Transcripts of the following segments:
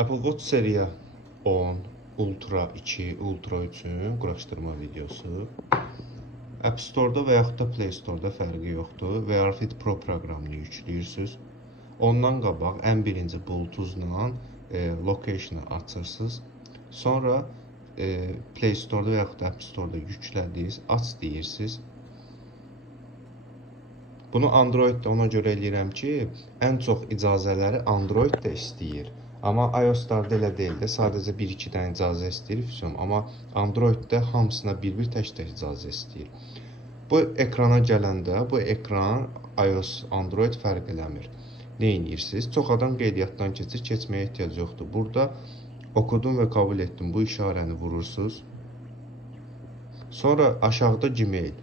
Apple Watch seriya 10, Ultra 2, Ultra 3-ün quraşdırma videosu. App Store-da və yaxud da Play Store-da fərqi yoxdur. VRFit Pro proqramını yüklüyorsunuz. Ondan qabaq ən birinci Bluetooth-la location-ı açırsınız. Sonra Play Store-da və yaxud da App Store-da yüklədiniz, aç deyirsiniz. Bunu Android-də ona görə eləyirəm ki, ən çox icazələri Android də istəyir. Amma iOS-larda elə deyil də, sadəcə 1-2 dənə icazə istəyir. Amma Android-də hamısına bir-bir tək-tək icazə istəyir. Bu ekrana gələndə, bu ekran iOS, Android fərq eləmir. Nə edirsiniz? Çox adam qeydiyyatdan keçir, keçməyə ehtiyac yoxdur. Burada oxudum və qəbul etdim. Bu işarəni vurursunuz. Sonra aşağıda Gmail.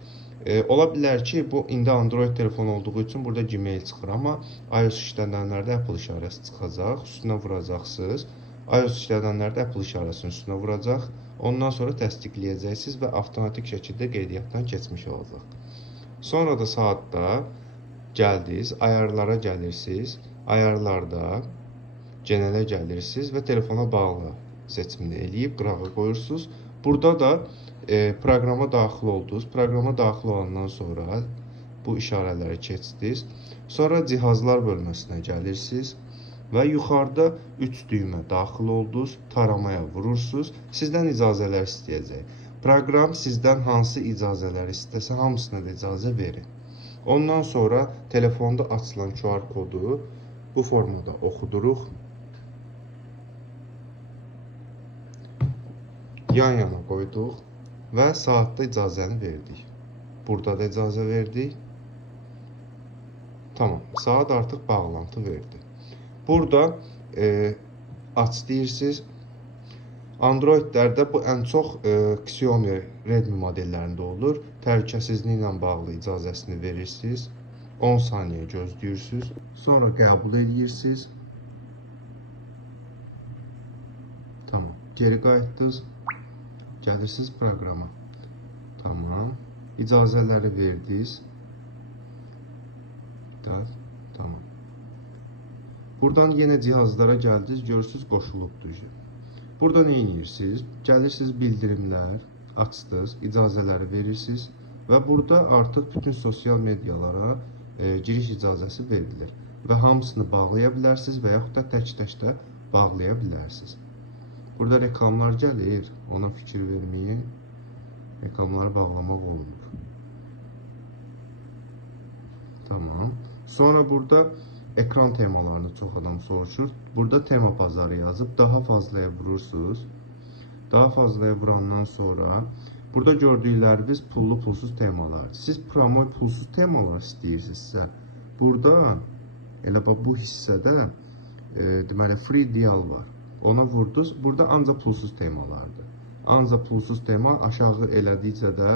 Ola bilər ki, bu indi Android telefon olduğu üçün burada Gmail çıxır, amma iOS işlədənlərdə Apple işarəsi çıxacaq, üstünə vuracaqsınız. iOS işlədənlərdə Apple işarəsinin üstünə vuracaq. Ondan sonra təsdiqləyəcəksiniz və avtomatik şəkildə qeydiyyatdan keçmiş olacaq. Sonra da saatda gəldiniz, ayarlara gəlirsiniz. Ayarlarda genələ gəlirsiniz və telefona bağlı seçimini eləyib qırağa qoyursunuz. Burada da proqrama daxil oldunuz. Proqrama daxil olandan sonra bu işarələri keçdiniz. Sonra cihazlar bölməsinə gəlirsiniz və yuxarıda 3 düymə daxil oldunuz. Taramaya vurursunuz. Sizdən icazələr istəyəcək. Proqram sizdən hansı icazələri istəsə hamısına da icazə verin. Ondan sonra telefonda açılan QR kodu bu formada oxuduruq. Yan-yana qoyduq və saatda icazəni verdik. Burada da icazə verdik. Tamam, saat artıq bağlantı verdi. Burada aç deyirsiniz. Androidlərdə bu ən çox Xiaomi, Redmi modellərində olur. Təhlükəsizliyi ilə bağlı icazəsini verirsiniz. 10 saniyə gözləyirsiniz. Sonra qəbul edirsiniz. Tamam, geri qayıtdınız. Gəlirsiniz proqrama. Tamam. İcazələri verdiniz. Tamam. Buradan yenə cihazlara gəldiniz. Görürsünüz qoşulubdur. Burada nə edirsiniz? Gəlirsiniz bildirimlər, açdınız, icazələri verirsiniz və burada artıq bütün sosial medyalara giriş icazəsi verilir. Və hamısını bağlaya bilərsiniz və yaxud da tək-tək də bağlaya bilərsiniz. Burada reklamlar gəlir, ona fikir verməyin. Reklamları bağlamaq olmur. Tamam. Sonra burada ekran temalarını çox adam soruşur. Burada tema bazarı yazıb daha fazlaya vurursunuz. Daha fazlaya vurandan sonra burada gördükləriniz pullu pulsuz temalar. Siz promo pulsuz temalar istəyirsinizsə, burada elə bu hissədə deməli free deal var. Ona vurdunuz. Burada ancaq pulsuz temalardır. Ancaq pulsuz tema aşağı elədikcə də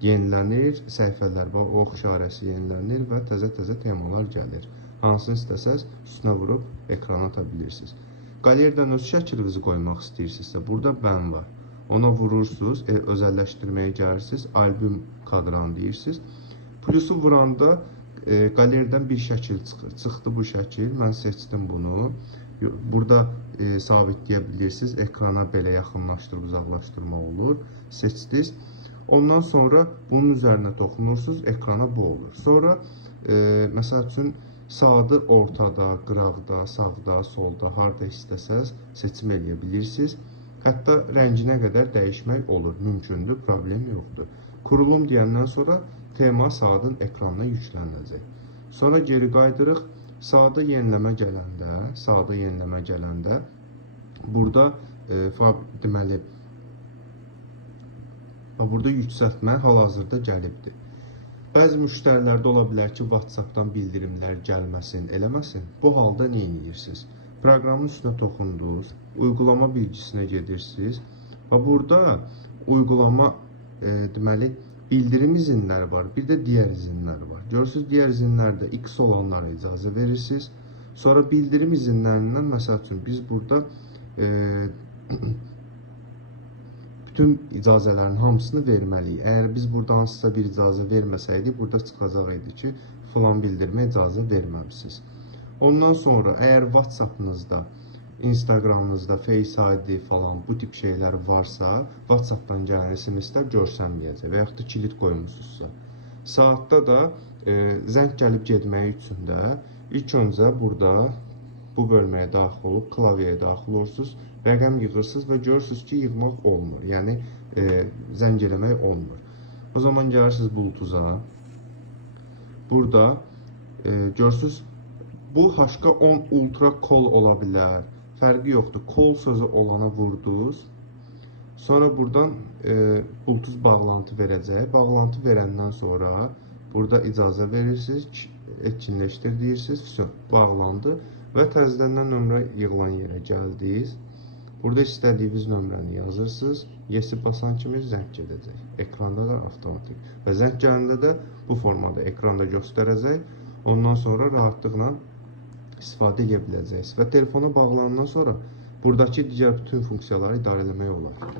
yenilənir, səhifələr var, ox işarəsi yenilənir və təzə-təzə temalar gəlir. Hansını istəsəz üstünə vurub ekrana ata bilirsiniz. Qalerdən öz şəklinizi qoymaq istəyirsinizsə, burada bən var. Ona vurursunuz, özəlləşdirməyə gəlirsiniz, albüm kadranı deyirsiniz. Plusu vuranda qalerdən bir şəkil çıxır. Çıxdı bu şəkil, mən seçdim bunu. Burada sabitləyə bilirsiniz. Ekrana belə yaxınlaşdırıb uzaqlaşdırma olur. Seçdiniz. Ondan sonra bunun üzərinə toxunursunuz. Ekrana bu olur. Sonra məsəl üçün saatı ortada, qıraqda, sağda, solda, harda istəsəz seçim eləyə bilirsiniz. Hətta rənginə qədər dəyişmək olur. Mümkündür, problem yoxdur. Kurulum deyəndən sonra tema saatın ekranına yüklənəcək. Sonra geri qaydırıq. Saatı yeniləmə gələndə burada deməli burada yüksəltmə hal-hazırda gəlibdir. Bəzi müştərilərdə ola bilər ki, WhatsApp-dan bildirimlər gəlməsin, eləməsin. Bu halda nə edirsiniz? Proqramın üstünə toxundunuz, uygulama bilgisinə gedirsiniz və burada uygulama deməli bildirim izinləri var, bir də digər izinlər var. Görürsünüz, digər izinlərdə X olanlara icazə verirsiniz. Sonra bildirim izinlərindən, məsəl üçün, biz burada bütün icazələrin hamısını verməliyik. Əgər biz burada hansısa bir icazə verməsəydik, burada çıxacaq idi ki, filan bildirimə icazə verməmişsiniz. Ondan sonra, əgər WhatsApp-nızda Instagramınızda Face ID falan bu tip şeyler varsa, WhatsApp'dan gələn SMS-lər görsənməyəcək və yaxud da kilit qoymusunuzsa. Saatda da zəng gəlib getməyi üçün də ilk öncə burada bu bölməyə daxil olub, klavyəyə daxil olursunuz, rəqəm yığırsınız və görürsünüz ki, yığmaq olmur. Yəni zəng eləmək olmur. O zaman gəlirsiniz Bluetooth-a. Burada görürsünüz, bu HK10 Ultra Call ola bilər. Fərqi yoxdur. Call sözü olana vurdunuz. Sonra buradan Bluetooth bağlantı verəcək. Bağlantı verəndən sonra burada icazə verirsiniz, etkinləşdir deyirsiniz. Все, bağlandı və təzədəndən nömrə yığılan yerə gəldiniz. Burada istədiyiniz nömrəni yazırsınız. Yesi basan kimi zəng gedəcək. Ekranda da avtomatik. Və zəng gələndə də bu formada ekranda göstərəcək. Ondan sonra rahatlıqla istifadə edə biləcəksiniz. Və telefona bağlanandan sonra buradakı digər bütün funksiyaları idarə etmək olar.